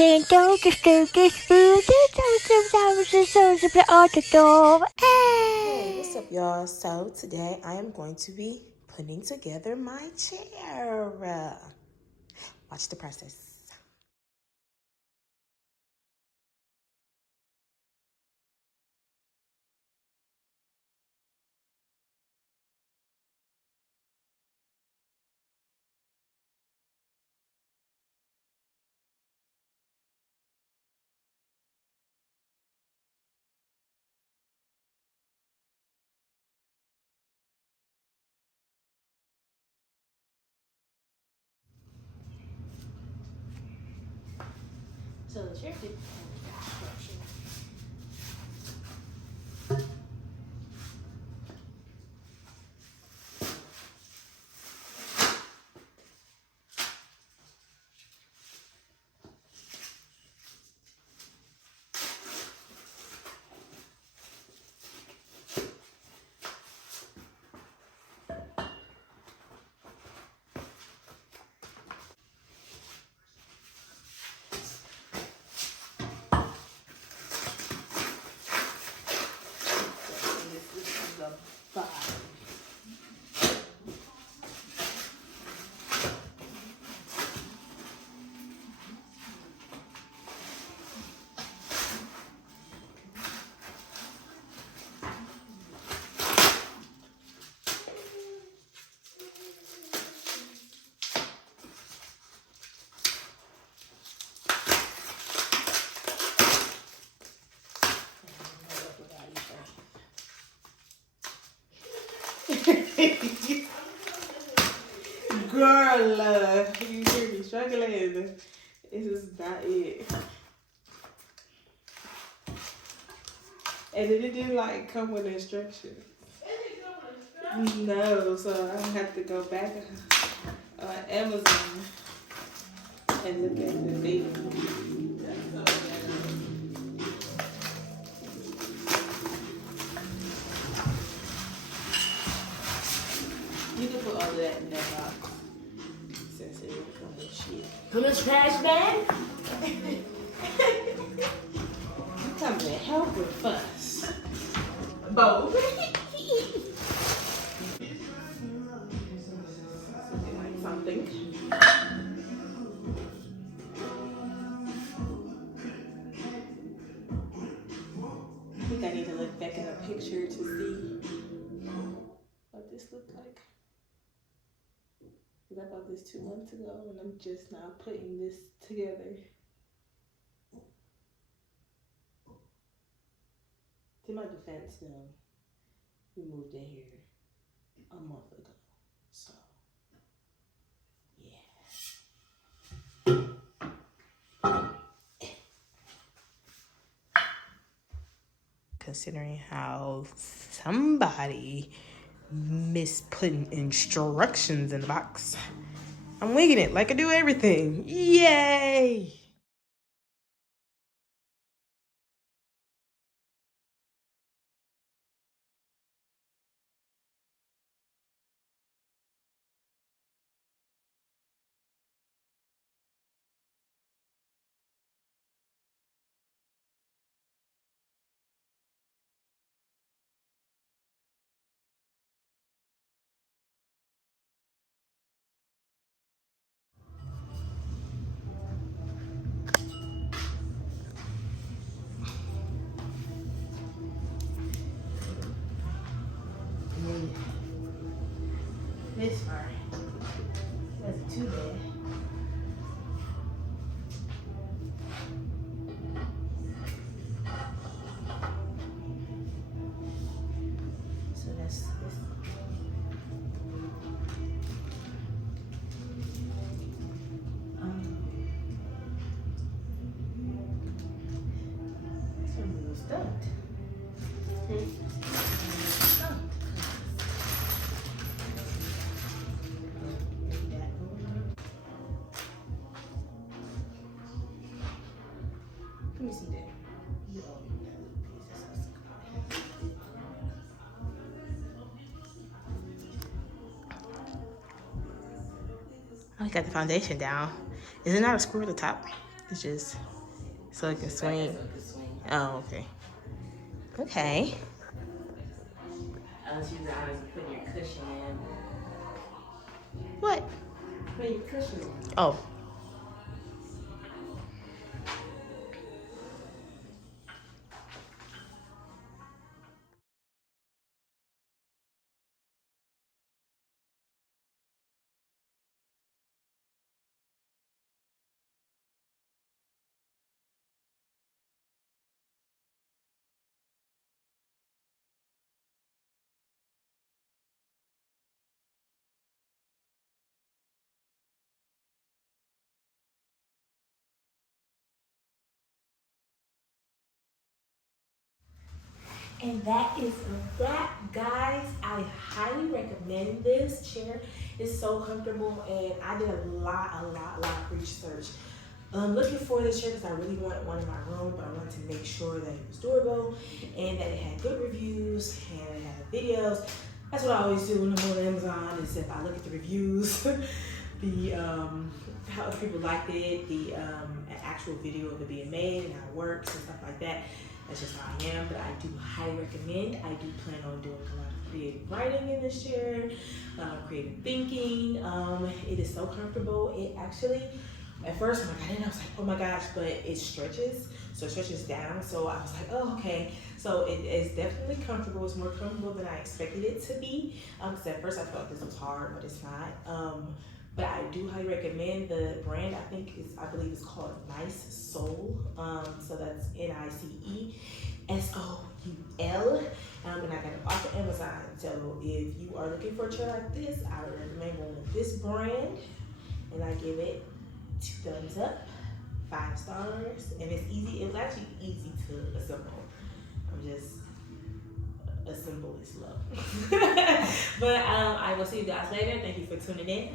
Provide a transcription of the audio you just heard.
can't do this food. Hey, what's up, y'all? So today I am going to be putting together my chair. Watch the process. So the chair did construction. This is the bottom. Girl, you hear me struggling. This is not it. And it didn't like come with instructions. No, so I have to go back on Amazon and look at the thing. You can put all of that in that box. Since it will come with shit. From the trash bag? You come to help with fuss. Bo. Something. I think I need to look back at a picture to see what this looked like. Because I bought this 2 months ago and I'm just now putting this together. To my defense, though, we moved in here a month ago. So, yeah. Considering how somebody misputting instructions in the box, I'm winging it like I do everything. Yay! This far wasn't too bad. So that's this. This one's a little stuffed. Let me see that. I got the foundation down. Is it not a screw at the top? It's just so it can swing. Oh, okay. Okay. I was using putting your cushion in. What? Putting your cushion in. Oh. And that is a wrap, guys. I highly recommend this chair. It's so comfortable, and I did a lot of research. Looking for this chair because I really wanted one in my room, but I wanted to make sure that it was durable and that it had good reviews and it had videos. That's what I always do when I'm on Amazon, is if I look at the reviews, the how other people liked it, the an actual video of it being made and how it works and stuff like that. That's just how I am, but I do highly recommend. I do plan on doing a lot of creative writing in this chair, creative thinking. It is so comfortable. It actually, at first when I got in, I was like, oh my gosh, but it stretches. So it stretches down. So I was like, oh, okay. So it is definitely comfortable. It's more comfortable than I expected it to be. Because at first I felt this was hard, but it's not. But I do highly recommend the brand. I believe it's called Nice Soul. So that's NICESOUL. And I got it off of Amazon. So if you are looking for a chair like this, I would recommend one with this brand. And I give it 2 thumbs up, 5 stars. And it's easy. It was actually easy to assemble. I'm just assemble is slow. But I will see you guys later. Thank you for tuning in.